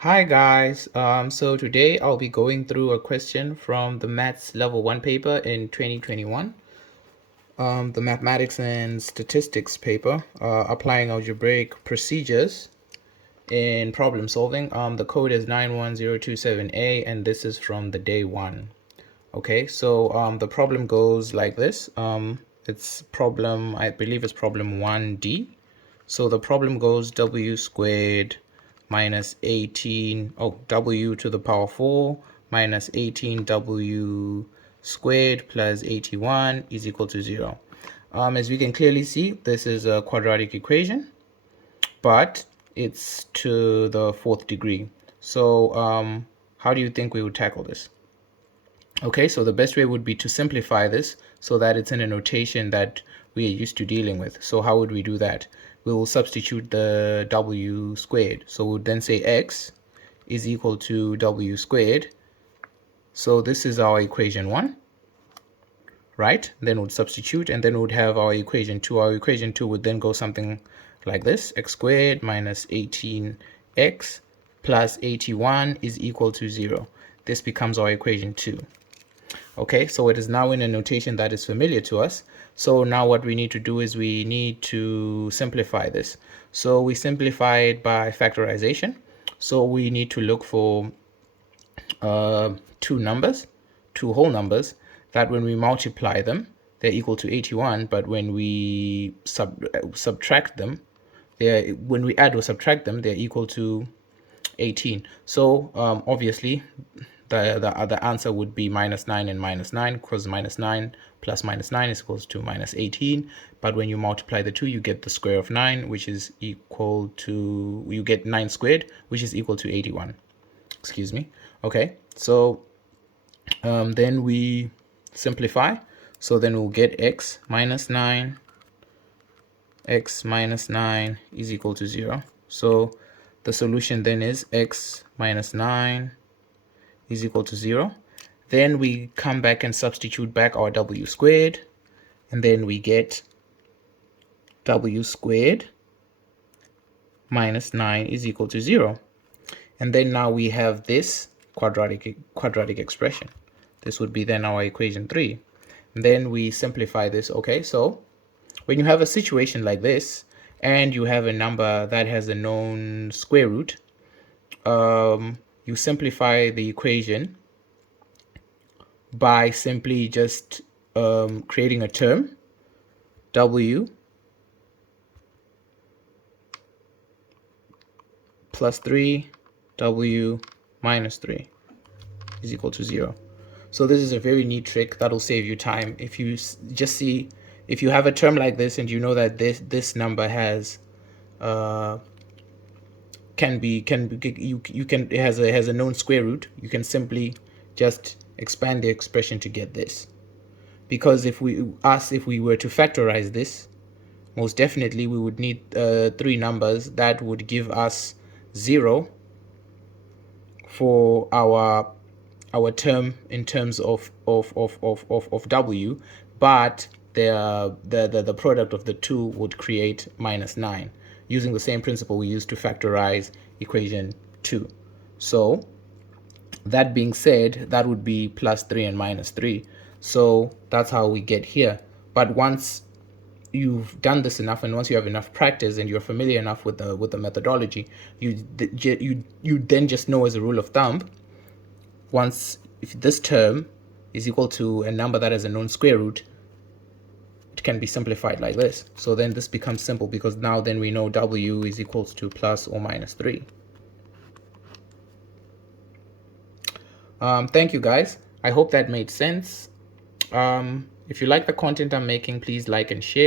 Hi guys, so today I'll be going through a question from the Maths Level 1 paper in 2021, the Mathematics and Statistics paper, applying algebraic procedures in problem solving. The code is 91027A and this is from the day one. Okay, so the problem goes like this. It's problem, I believe it's problem 1D. So the problem goes w squared minus 18, w to the power 4 minus 18w squared plus 81 is equal to 0. As we can clearly see, this is a quadratic equation, but it's to the fourth degree. So how do you think we would tackle this? Okay, so the best way would be to simplify this so that it's in a notation that we are used to dealing with. So how would we do that? We will substitute the w squared. So we would then say x is equal to w squared. So this is our equation 1, right? Then we'd substitute and then we would have our equation 2. Our equation 2 would then go something like this. X squared minus 18x plus 81 is equal to 0. This becomes our equation 2. Okay, so it is now in a notation that is familiar to us. So now what we need to do is we need to simplify this. So we simplify it by factorization. So we need to look for two whole numbers, that when we multiply them, they're equal to 81, but when we subtract them, when we add or subtract them, they're equal to 18. So obviously the answer would be minus 9 and minus 9, because minus 9 plus minus 9 is equal to minus 18. But when you multiply the two, you get the square of 9, which is equal to, you get 9 squared, which is equal to 81. Excuse me. Okay, so then we simplify. So then we'll get x minus 9 is equal to 0. So the solution then is x minus 9 is equal to 0. Then we come back and substitute back our w squared, and then we get w squared minus 9 is equal to 0. And then now we have this quadratic expression. This would be then our equation 3. And then we simplify this. Okay, so when you have a situation like this and you have a number that has a known square root, you simplify the equation by simply just creating a term, w plus 3, w minus 3 is equal to 0. So this is a very neat trick that will save you time. If you just see, if you have a term like this and you know that this number has it has a known square root, you can simply just expand the expression to get this. Because if we were to factorize this, most definitely we would need 3 numbers that would give us 0 for our term in terms of w, but the product of the two would create minus 9, using the same principle we used to factorize equation 2. So that being said, that would be plus 3 and minus 3. So that's how we get here. But once you've done this enough, and once you have enough practice and you're familiar enough with the methodology, you then just know as a rule of thumb, if this term is equal to a number that has a known square root, it can be simplified like this. So then this becomes simple, because now then we know w is equals to plus or minus 3. Thank you guys. I hope that made sense. If you like the content I'm making, please like and share.